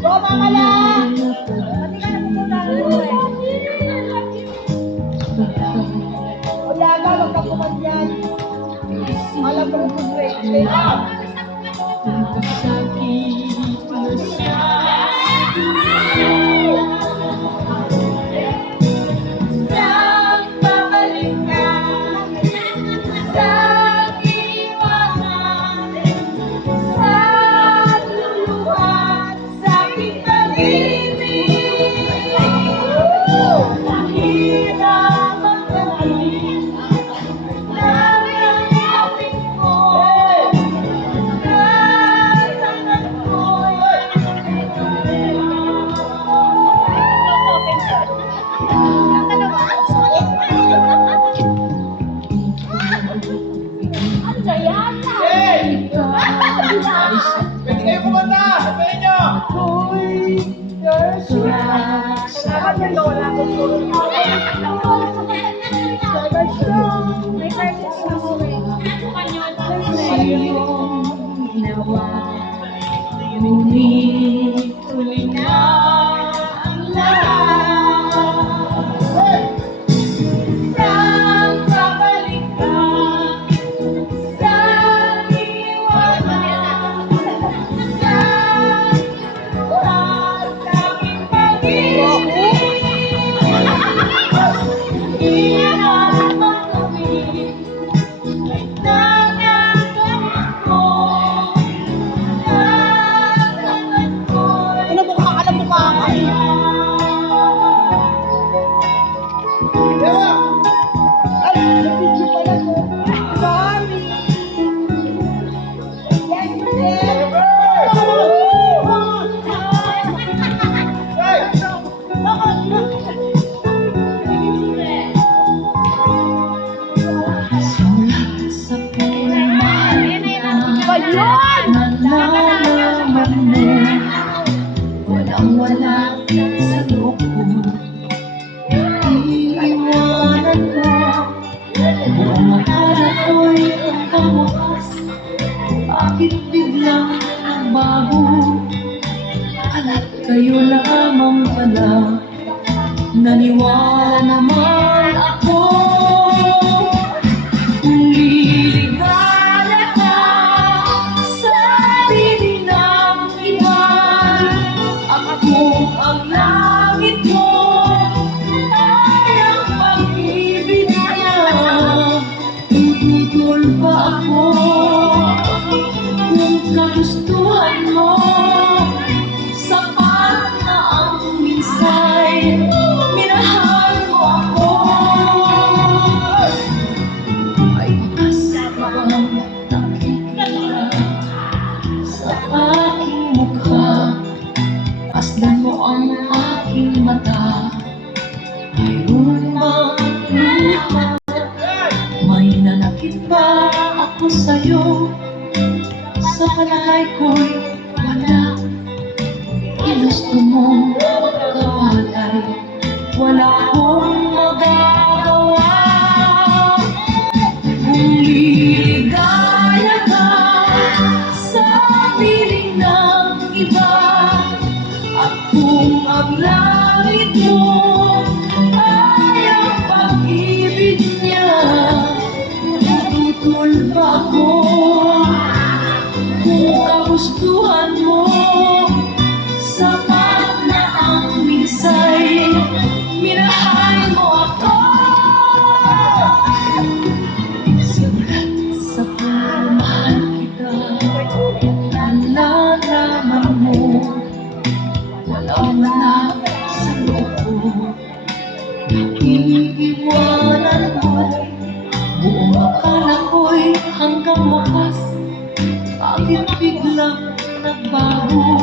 Go, Mama lang! Pati ka na pupunta. O Yaga, wag ka pumanyan. Alam mo rin kung great. Pwede kumanta! Sabihin nyo! Salamat yung lola ko. May person sa Tuloy na ang lahat. Saan babalik ka? Saan iwanan? Saan bukas aking pag-ibig? Hirap ang gawin ay nagagamit ko. Ano mo ka? Alam mo ka? Diba? Ay, nag-video pa yan. Sorry. Yes, yes. Hey! Sa pagmamahal Ba yun? nalalaman mo, walang-wala sa loob ko. Iiwanan mo, buong akala ko'y hanggang wakas. Bakit biglang nagbago? At kayo lamang pala, naniwala naman ako. Kung liligaya ka sa piling ng iba, ako ang langit mo ay ang pag-ibig niya. Tututol ba ako kung kagustuhan mo? Sapat na ang minsay, minahal mo ako. Ay asabang nakikita sa aking mukha. Aslan mo ang aking mata. Mayroon bang lupa? May nanakit ba ako sa'yo? Sa palagay ko'y wala. Ginusto mong magkawalay, wala akong magagawa. Kung liligaya ka sa piling ng iba, at kung ang langit mo ay ang pag-ibig niya, tututol ba ako kung kagustuhan mo? Sapat na ang minsay, minahal mo ako. Simulat sa pagmamahal kita, nalalaman mo, walang-wala sa loob ko. Iiwanan mo, buong akala ko'y hanggang wakas. Bakit biglang nagbago?